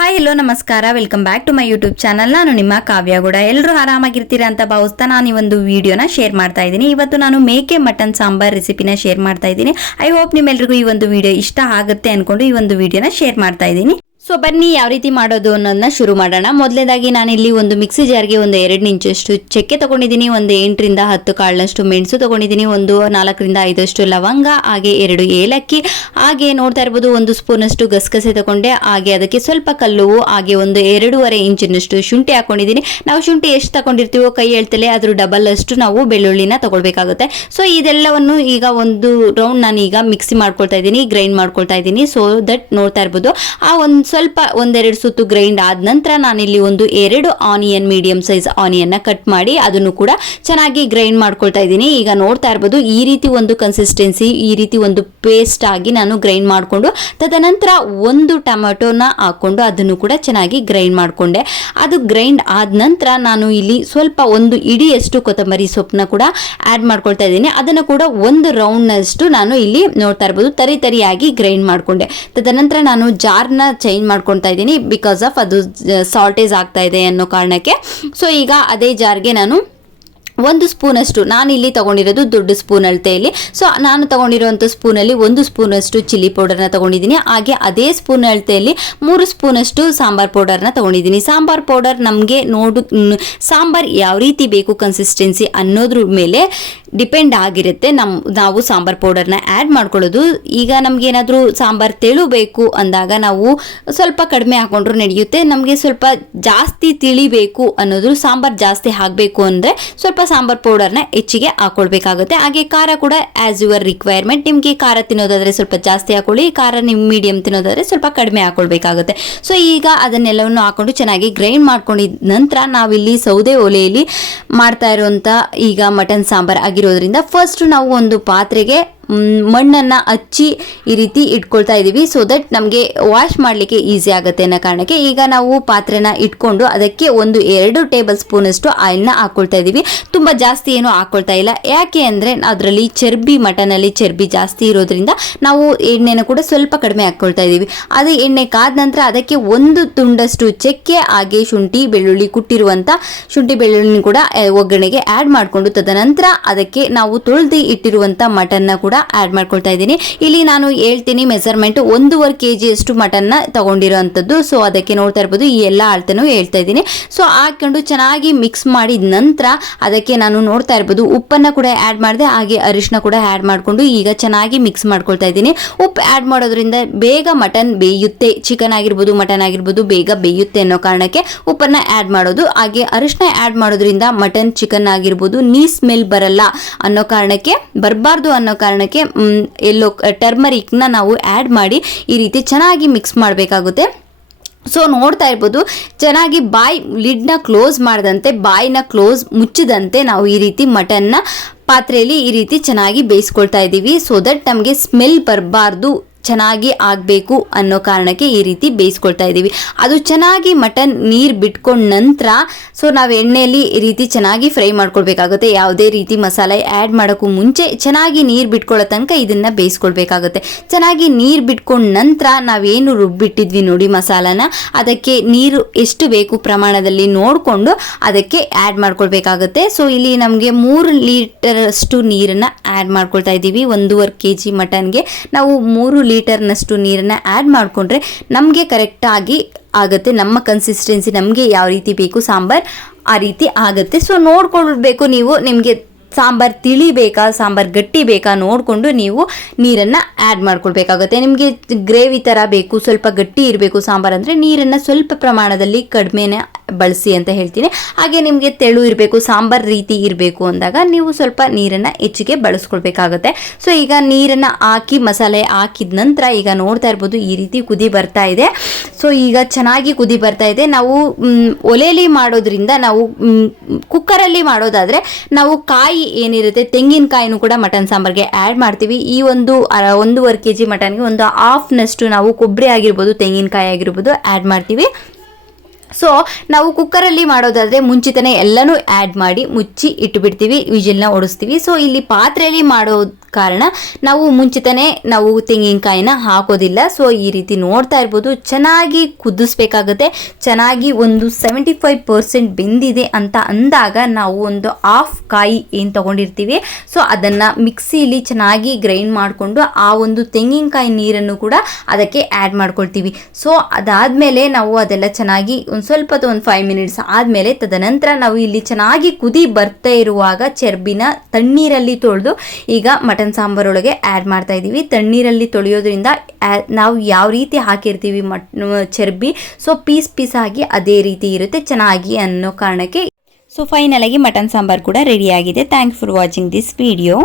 Hi hello ನಮಸ್ಕಾರ, welcome back to my YouTube channel. ನಾನು ನಿಮ್ಮ ಕಾವ್ಯಗೌಡ. ಎಲ್ಲರೂ ಆರಾಮಾಗಿರ್ತೀರಾ ಅಂತ ಭಾವಿಸ್ತಾ ನಾನು ಈ ಒಂದು ವಿಡಿಯೋನ ಶೇರ್ ಮಾಡ್ತಾ ಇದ್ದೀನಿ. ಇವತ್ತು ನಾನು ಮೇಕೆ ಮಟನ್ ಸಾಂಬಾರ್ ರೆಸಿಪಿನ ಶೇರ್ ಮಾಡ್ತಾ ಇದ್ದೀನಿ. ಐ ಹೋಪ್ ನಿಮ್ಮೆಲ್ಲರಿಗೂ ಈ ಒಂದು ವಿಡಿಯೋ ಇಷ್ಟ ಆಗುತ್ತೆ ಅನ್ಕೊಂಡು ಈ ಒಂದು ವಿಡಿಯೋನ ಶೇರ್ ಮಾಡ್ತಾ ಇದ್ದೀನಿ. ಸೊ ಬನ್ನಿ ಯಾವ ರೀತಿ ಮಾಡೋದು ಅನ್ನೋದನ್ನ ಶುರು ಮಾಡೋಣ. ಮೊದಲೇದಾಗಿ ನಾನಿಲ್ಲಿ ಒಂದು ಮಿಕ್ಸಿ ಜಾರ್ಗೆ ಒಂದು 2 ಇಂಚಷ್ಟು ಚಕ್ಕೆ ತಗೊಂಡಿದ್ದೀನಿ, ಒಂದು 8 ರಿಂದ 10 ಕಾಳಷ್ಟು ಮೆಣಸು ತಗೊಂಡಿದ್ದೀನಿ, ಒಂದು 4 ರಿಂದ 5 ಲವಂಗ, ಹಾಗೆ 2 ಏಲಕ್ಕಿ, ಹಾಗೆ ನೋಡ್ತಾ ಇರ್ಬೋದು 1 ಸ್ಪೂನ್ ಅಷ್ಟು ಗಸಗಸೆ ತಗೊಂಡೆ, ಹಾಗೆ ಅದಕ್ಕೆ ಸ್ವಲ್ಪ ಕಲ್ಲುವು, ಹಾಗೆ ಒಂದು 2.5 ಇಂಚಿನಷ್ಟು ಶುಂಠಿ ಹಾಕೊಂಡಿದ್ದೀನಿ. ನಾವು ಶುಂಠಿ ಎಷ್ಟು ತಗೊಂಡಿರ್ತೀವೋ ಕೈ ಹೇಳ್ತಲೇ ಅದ್ರ ಡಬಲ್ ಅಷ್ಟು ನಾವು ಬೆಳ್ಳುಳ್ಳಿನ ತಗೊಳ್ಬೇಕಾಗುತ್ತೆ. ಸೊ ಇದೆಲ್ಲವನ್ನು ಈಗ ಒಂದು ರೌಂಡ್ ನಾನು ಈಗ ಮಿಕ್ಸಿ ಮಾಡ್ಕೊಳ್ತಾ ಇದ್ದೀನಿ, ಗ್ರೈಂಡ್ ಮಾಡ್ಕೊಳ್ತಾ ಇದ್ದೀನಿ. ಸೊ ದಟ್ ನೋಡ್ತಾ ಇರ್ಬೋದು ಆ ಸ್ವಲ್ಪ 1-2 ಸುತ್ತು ಗ್ರೈಂಡ್ ಆದ ನಂತರ ನಾನಿಲ್ಲಿ ಒಂದು 2 onion, medium size onion cut ಮಾಡಿ ಅದನ್ನು ಕೂಡ ಚೆನ್ನಾಗಿ ಗ್ರೈಂಡ್ ಮಾಡ್ಕೊಳ್ತಾ ಇದ್ದೀನಿ. ಈಗ ನೋಡ್ತಾ ಇರ್ಬೋದು ಈ ರೀತಿ ಒಂದು ಕನ್ಸಿಸ್ಟೆನ್ಸಿ, ಈ ರೀತಿ ಒಂದು ಪೇಸ್ಟ್ ಆಗಿ ನಾನು ಗ್ರೈಂಡ್ ಮಾಡಿಕೊಂಡು ತದನಂತರ ಒಂದು ಟೊಮೆಟೊನ ಹಾಕೊಂಡು ಅದನ್ನು ಕೂಡ ಚೆನ್ನಾಗಿ ಗ್ರೈಂಡ್ ಮಾಡಿಕೊಂಡೆ. ಅದು ಗ್ರೈಂಡ್ ಆದ ನಂತರ ನಾನು ಇಲ್ಲಿ ಸ್ವಲ್ಪ ಒಂದು ಇಡಿಯಷ್ಟು ಕೊತ್ತಂಬರಿ ಸೊಪ್ಪನ್ನ ಕೂಡ ಆ್ಯಡ್ ಮಾಡ್ಕೊಳ್ತಾ ಇದ್ದೀನಿ. ಅದನ್ನು ಕೂಡ ಒಂದು ರೌಂಡ್ನಷ್ಟು ನಾನು ಇಲ್ಲಿ ನೋಡ್ತಾ ಇರ್ಬೋದು ತರಿಯಾಗಿ ಗ್ರೈಂಡ್ ಮಾಡಿಕೊಂಡೆ. ತದನಂತರ ನಾನು ಜಾರ್ನ ಚೇಂಜ್ ಮಾಡ್ಕೊಳ್ತಾ ಇದ್ದೀನಿ, ಬಿಕಾಸ್ ಆಫ್ ಅದು ಸಾಲ್ಟೇಜ್ ಆಗ್ತಾ ಇದೆ ಅನ್ನೋ ಕಾರಣಕ್ಕೆ. ಸೊ ಈಗ ಅದೇ ಜಾರ್ಗೆ ನಾನು 1 ಸ್ಪೂನ್ ಅಷ್ಟು, ನಾನಿಲ್ಲಿ ತಗೊಂಡಿರೋದು ದೊಡ್ಡ ಸ್ಪೂನ್ ಅಳತೆಯಲ್ಲಿ, ಸೊ ನಾನು ತಗೊಂಡಿರುವಂಥ ಸ್ಪೂನಲ್ಲಿ 1 ಸ್ಪೂನ್ ಅಷ್ಟು ಚಿಲ್ಲಿ ಪೌಡರ್ನ ತಗೊಂಡಿದ್ದೀನಿ. ಹಾಗೆ ಅದೇ ಸ್ಪೂನ್ ಅಳತೆಯಲ್ಲಿ 3 ಸ್ಪೂನ್ ಅಷ್ಟು ಸಾಂಬಾರ್ ಪೌಡರ್ನ ತಗೊಂಡಿದ್ದೀನಿ. ಸಾಂಬಾರ್ ಪೌಡರ್ ನಮಗೆ ಸಾಂಬಾರ್ ಯಾವ ರೀತಿ ಬೇಕು ಕನ್ಸಿಸ್ಟೆನ್ಸಿ ಅನ್ನೋದ್ರ ಮೇಲೆ ಡಿಪೆಂಡ್ ಆಗಿರುತ್ತೆ ನಾವು ಸಾಂಬಾರ್ ಪೌಡರ್ನ ಆ್ಯಡ್ ಮಾಡ್ಕೊಳ್ಳೋದು. ಈಗ ನಮಗೇನಾದರೂ ಸಾಂಬಾರ್ ತೆಳು ಬೇಕು ಅಂದಾಗ ನಾವು ಸ್ವಲ್ಪ ಕಡಿಮೆ ಹಾಕೊಂಡ್ರು ನಡೆಯುತ್ತೆ. ನಮಗೆ ಸ್ವಲ್ಪ ಜಾಸ್ತಿ ತಿಳಿಬೇಕು ಅನ್ನೋದು, ಸಾಂಬಾರ್ ಜಾಸ್ತಿ ಹಾಕಬೇಕು ಅಂದರೆ ಸ್ವಲ್ಪ ಸಾಂಬಾರ್ ಪೌಡರ್ನ ಹೆಚ್ಚಿಗೆ ಹಾಕೊಳ್ಬೇಕಾಗುತ್ತೆ. ಹಾಗೆ ಖಾರ ಕೂಡ ಆಸ್ ಯುವರ್ ರಿಕ್ವೈರ್ಮೆಂಟ್, ನಿಮಗೆ ಖಾರ ತಿನ್ನೋದಾದರೆ ಸ್ವಲ್ಪ ಜಾಸ್ತಿ ಹಾಕೊಳ್ಳಿ, ಖಾರ ನೀವು ಮೀಡಿಯಂ ತಿನ್ನೋದಾದರೆ ಸ್ವಲ್ಪ ಕಡಿಮೆ ಹಾಕೊಳ್ಬೇಕಾಗುತ್ತೆ. ಸೊ ಈಗ ಅದನ್ನೆಲ್ಲವನ್ನು ಹಾಕೊಂಡು ಚೆನ್ನಾಗಿ ಗ್ರೈಂಡ್ ಮಾಡ್ಕೊಂಡಿದ ನಂತರ ನಾವಿಲ್ಲಿ ಸೌದೆ ಒಲೆಯಲ್ಲಿ ಮಾಡ್ತಾ ಇರುವಂಥ ಈಗ ಮಟನ್ ಸಾಂಬಾರ್ ಆಗಿರೋದ್ರಿಂದ ಫಸ್ಟ್ ನಾವು ಒಂದು ಪಾತ್ರೆಗೆ ಮಣ್ಣನ್ನು ಹಚ್ಚಿ ಈ ರೀತಿ ಇಟ್ಕೊಳ್ತಾ ಇದ್ದೀವಿ. ಸೊ ದಟ್ ನಮಗೆ ವಾಶ್ ಮಾಡಲಿಕ್ಕೆ ಈಸಿ ಆಗುತ್ತೆ ಅನ್ನೋ ಕಾರಣಕ್ಕೆ ಈಗ ನಾವು ಪಾತ್ರೆನ ಇಟ್ಕೊಂಡು ಅದಕ್ಕೆ 1-2 ಟೇಬಲ್ ಸ್ಪೂನ್ ಅಷ್ಟು ಆಯಿಲ್ನ ಹಾಕ್ಕೊಳ್ತಾ ಇದ್ದೀವಿ. ತುಂಬ ಜಾಸ್ತಿ ಏನೂ ಹಾಕ್ಕೊಳ್ತಾ ಇಲ್ಲ, ಯಾಕೆ ಅಂದರೆ ಅದರಲ್ಲಿ ಮಟನಲ್ಲಿ ಚರ್ಬಿ ಜಾಸ್ತಿ ಇರೋದ್ರಿಂದ ನಾವು ಎಣ್ಣೆನ ಕೂಡ ಸ್ವಲ್ಪ ಕಡಿಮೆ ಹಾಕ್ಕೊಳ್ತಾ ಇದ್ದೀವಿ. ಅದು ಎಣ್ಣೆ ಕಾದ ನಂತರ ಅದಕ್ಕೆ 1 ತುಂಡಷ್ಟು ಚಕ್ಕೆ, ಹಾಗೆ ಶುಂಠಿ ಬೆಳ್ಳುಳ್ಳಿ ಕುಟ್ಟಿರುವಂಥ ಶುಂಠಿ ಬೆಳ್ಳುಳ್ಳಿ ಕೂಡ ಒಗ್ಗರಣೆಗೆ ಆ್ಯಡ್ ಮಾಡಿಕೊಂಡು ತದನಂತರ ಅದಕ್ಕೆ ನಾವು ತೊಳೆದು ಇಟ್ಟಿರುವಂಥ ಮಟನ್ನ ಕೂಡ ಆ್ಯಡ್ ಮಾಡ್ಕೊಳ್ತಾ ಇದ್ದೀನಿ. ಇಲ್ಲಿ ನಾನು ಹೇಳ್ತೀನಿ ಮೆಸರ್ಮೆಂಟ್ 1.5 kg ಅಷ್ಟು ಮಟನ್ನ ತಗೊಂಡಿರೋಂಥದ್ದು. ಸೊ ಅದಕ್ಕೆ ನೋಡ್ತಾ ಇರ್ಬೋದು ಈ ಎಲ್ಲ ಅಳತೆನೂ ಹೇಳ್ತಾ ಇದ್ದೀನಿ. ಸೊ ಹಾಕೊಂಡು ಚೆನ್ನಾಗಿ ಮಿಕ್ಸ್ ಮಾಡಿದ ನಂತರ ಅದಕ್ಕೆ ನಾನು ನೋಡ್ತಾ ಇರ್ಬೋದು ಉಪ್ಪನ್ನು ಕೂಡ ಆ್ಯಡ್ ಮಾಡಿದೆ, ಹಾಗೆ ಅರಿಶಿನ ಕೂಡ ಆ್ಯಡ್ ಮಾಡಿಕೊಂಡು ಈಗ ಚೆನ್ನಾಗಿ ಮಿಕ್ಸ್ ಮಾಡ್ಕೊಳ್ತಾ ಇದ್ದೀನಿ. ಉಪ್ಪು ಆ್ಯಡ್ ಮಾಡೋದ್ರಿಂದ ಬೇಗ ಮಟನ್ ಬೇಯುತ್ತೆ, ಚಿಕನ್ ಆಗಿರ್ಬೋದು ಮಟನ್ ಆಗಿರ್ಬೋದು ಬೇಗ ಬೇಯುತ್ತೆ ಅನ್ನೋ ಕಾರಣಕ್ಕೆ ಉಪ್ಪನ್ನು ಆ್ಯಡ್ ಮಾಡೋದು. ಹಾಗೆ ಅರಿಶಿನ ಆ್ಯಡ್ ಮಾಡೋದ್ರಿಂದ ಮಟನ್ ಚಿಕನ್ ಆಗಿರ್ಬೋದು ಸ್ಮೆಲ್ ಬರಲ್ಲ ಅನ್ನೋ ಕಾರಣಕ್ಕೆ, ಬರಬಾರ್ದು ಅನ್ನೋ ಕಾರಣಕ್ಕೆ ಎಲ್ಲೋ ಟರ್ಮರಿಕ್ನ ನಾವು ಆ್ಯಡ್ ಮಾಡಿ ಈ ರೀತಿ ಚೆನ್ನಾಗಿ ಮಿಕ್ಸ್ ಮಾಡಬೇಕಾಗುತ್ತೆ. ಸೊ ನೋಡ್ತಾ ಇರ್ಬೋದು ಚೆನ್ನಾಗಿ ಲಿಡ್ನ ಕ್ಲೋಸ್ ಮಾಡದಂತೆ, ಬಾಯಿನ ಮುಚ್ಚಿದಂತೆ ನಾವು ಈ ರೀತಿ ಮಟನ್ನ ಪಾತ್ರೆಯಲ್ಲಿ ಈ ರೀತಿ ಚೆನ್ನಾಗಿ ಬೇಯಿಸ್ಕೊಳ್ತಾ ಇದ್ದೀವಿ. ಸೊ ದಟ್ ನಮಗೆ ಸ್ಮೆಲ್ ಬರಬಾರ್ದು, ಚೆನ್ನಾಗಿ ಆಗಬೇಕು ಅನ್ನೋ ಕಾರಣಕ್ಕೆ ಈ ರೀತಿ ಬೇಯಿಸ್ಕೊಳ್ತಾ ಇದ್ದೀವಿ. ಅದು ಚೆನ್ನಾಗಿ ಮಟನ್ ನೀರು ಬಿಟ್ಕೊಂಡ ನಂತರ ಸೊ ನಾವು ಎಣ್ಣೆಯಲ್ಲಿ ಈ ರೀತಿ ಚೆನ್ನಾಗಿ ಫ್ರೈ ಮಾಡ್ಕೊಳ್ಬೇಕಾಗುತ್ತೆ. ಯಾವುದೇ ರೀತಿ ಮಸಾಲೆ ಆ್ಯಡ್ ಮಾಡೋಕ್ಕೂ ಮುಂಚೆ ಚೆನ್ನಾಗಿ ನೀರು ಬಿಟ್ಕೊಳ್ಳೋ ತನಕ ಇದನ್ನು ಬೇಯಿಸ್ಕೊಳ್ಬೇಕಾಗುತ್ತೆ. ಚೆನ್ನಾಗಿ ನೀರು ಬಿಟ್ಕೊಂಡ ನಂತರ ನಾವೇನು ರುಬ್ಬಿಟ್ಟಿದ್ವಿ ನೋಡಿ ಮಸಾಲಾನ, ಅದಕ್ಕೆ ನೀರು ಎಷ್ಟು ಬೇಕು ಪ್ರಮಾಣದಲ್ಲಿ ನೋಡಿಕೊಂಡು ಅದಕ್ಕೆ ಆ್ಯಡ್ ಮಾಡ್ಕೊಳ್ಬೇಕಾಗುತ್ತೆ. ಸೊ ಇಲ್ಲಿ ನಮಗೆ 3 ಲೀಟರ್ ಅಷ್ಟು ನೀರನ್ನು ಆ್ಯಡ್ ಮಾಡ್ಕೊಳ್ತಾ ಇದ್ದೀವಿ. 1.5 kg ಮಟನ್ಗೆ ನಾವು 3 ಲೀಟರ್ನಷ್ಟು ನೀರನ್ನು ಆ್ಯಡ್ ಮಾಡಿಕೊಂಡ್ರೆ ನಮಗೆ ಕರೆಕ್ಟಾಗಿ ಆಗುತ್ತೆ. ನಮ್ಮ ಕನ್ಸಿಸ್ಟೆನ್ಸಿ ನಮಗೆ ಯಾವ ರೀತಿ ಬೇಕು ಸಾಂಬಾರ್ ಆ ರೀತಿ ಆಗುತ್ತೆ. ಸೊ ನೋಡ್ಕೊಳ್ಬೇಕು ನೀವು, ನಿಮಗೆ ಸಾಂಬಾರ್ ತಿಳಿ ಬೇಕಾ ಸಾಂಬಾರ್ ಗಟ್ಟಿ ಬೇಕಾ ನೋಡಿಕೊಂಡು ನೀವು ನೀರನ್ನು ಆ್ಯಡ್ ಮಾಡ್ಕೊಳ್ಬೇಕಾಗುತ್ತೆ. ನಿಮಗೆ ಗ್ರೇವಿ ಥರ ಬೇಕು, ಸ್ವಲ್ಪ ಗಟ್ಟಿ ಇರಬೇಕು ಸಾಂಬಾರ್ ಅಂದರೆ ನೀರನ್ನು ಸ್ವಲ್ಪ ಪ್ರಮಾಣದಲ್ಲಿ ಕಡಿಮೆನೇ ಬಳಸಿ ಅಂತ ಹೇಳ್ತೀನಿ. ಹಾಗೆ ನಿಮಗೆ ತೆಳು ಇರಬೇಕು, ಸಾಂಬಾರ್ ರೀತಿ ಇರಬೇಕು ಅಂದಾಗ ನೀವು ಸ್ವಲ್ಪ ನೀರನ್ನು ಹೆಚ್ಚಿಗೆ ಬಳಸ್ಕೊಳ್ಬೇಕಾಗುತ್ತೆ. ಸೊ ಈಗ ನೀರನ್ನು ಹಾಕಿ ಮಸಾಲೆ ಹಾಕಿದ ನಂತರ ಈಗ ನೋಡ್ತಾ ಇರ್ಬೋದು ಈ ರೀತಿ ಕುದಿ ಬರ್ತಾ ಇದೆ. ಸೊ ಈಗ ಚೆನ್ನಾಗಿ ಕುದಿ ಬರ್ತಾ ಇದೆ. ನಾವು ಒಲೆಯಲ್ಲಿ ಮಾಡೋದ್ರಿಂದ, ನಾವು ಕುಕ್ಕರಲ್ಲಿ ಮಾಡೋದಾದರೆ ನಾವು ಕಾಯಿ ಏನಿರುತ್ತೆ ತೆಂಗಿನಕಾಯಿನೂ ಕೂಡ ಮಟನ್ ಸಾಂಬಾರ್ಗೆ ಆ್ಯಡ್ ಮಾಡ್ತೀವಿ. ಈ 1.5 kg ಮಟನ್ಗೆ 1/2 ನಾವು ಕೊಬ್ಬರಿ ಆಗಿರ್ಬೋದು ತೆಂಗಿನಕಾಯಿ ಆಗಿರ್ಬೋದು ಆ್ಯಡ್ ಮಾಡ್ತೀವಿ. ಸೊ ನಾವು ಕುಕ್ಕರಲ್ಲಿ ಮಾಡೋದಾದರೆ ಮುಂಚಿತನೇ ಎಲ್ಲನೂ ಆ್ಯಡ್ ಮಾಡಿ ಮುಚ್ಚಿ ಇಟ್ಟುಬಿಡ್ತೀವಿ, ವಿಜಿಲ್ನ ಓಡಿಸ್ತೀವಿ. ಸೊ ಇಲ್ಲಿ ಪಾತ್ರೆಯಲ್ಲಿ ಮಾಡೋ ಕಾರಣ ನಾವು ಮುಂಚಿತನೇ ನಾವು ತೆಂಗಿನಕಾಯಿನ ಹಾಕೋದಿಲ್ಲ. ಸೊ ಈ ರೀತಿ ನೋಡ್ತಾ ಇರ್ಬೋದು, ಚೆನ್ನಾಗಿ ಕುದಿಸ್ಬೇಕಾಗುತ್ತೆ. ಚೆನ್ನಾಗಿ ಒಂದು 75% ಬೆಂದಿದೆ ಅಂತ ಅಂದಾಗ ನಾವು ಒಂದು ಹಾಫ್ ಕಾಯಿ ಏನು ತೊಗೊಂಡಿರ್ತೀವಿ, ಸೊ ಅದನ್ನು ಮಿಕ್ಸಿಲಿ ಚೆನ್ನಾಗಿ ಗ್ರೈಂಡ್ ಮಾಡಿಕೊಂಡು ಆ ಒಂದು ತೆಂಗಿನಕಾಯಿ ನೀರನ್ನು ಕೂಡ ಅದಕ್ಕೆ ಆ್ಯಡ್ ಮಾಡ್ಕೊಳ್ತೀವಿ. ಸೊ ಅದಾದಮೇಲೆ ನಾವು ಅದೆಲ್ಲ ಚೆನ್ನಾಗಿ ಒಂದು ಸ್ವಲ್ಪ ಒಂದು 5 ಮಿನಿಟ್ಸ್ ಆದಮೇಲೆ ತದನಂತರ ನಾವು ಇಲ್ಲಿ ಚೆನ್ನಾಗಿ ಕುದಿ ಬರ್ತಾ ಇರುವಾಗ ಚರ್ಬಿನ ತಣ್ಣೀರಲ್ಲಿ ತೊಳೆದು ಈಗ ಮಟನ್ ಸಾಂಬಾರೊಳಗೆ ಆ್ಯಡ್ ಮಾಡ್ತಾ ಇದ್ದೀವಿ. ತಣ್ಣೀರಲ್ಲಿ ತೊಳೆಯೋದ್ರಿಂದ ನಾವು ಯಾವ ರೀತಿ ಹಾಕಿರ್ತೀವಿ ಚರ್ಬಿ, ಸೊ ಪೀಸ್ ಆಗಿ ಅದೇ ರೀತಿ ಇರುತ್ತೆ ಚೆನ್ನಾಗಿ ಅನ್ನೋ ಕಾರಣಕ್ಕೆ. ಸೊ ಫೈನಲ್ ಆಗಿ ಮಟನ್ ಸಾಂಬಾರ್ ಕೂಡ ರೆಡಿ ಆಗಿದೆ. Thank for watching this video.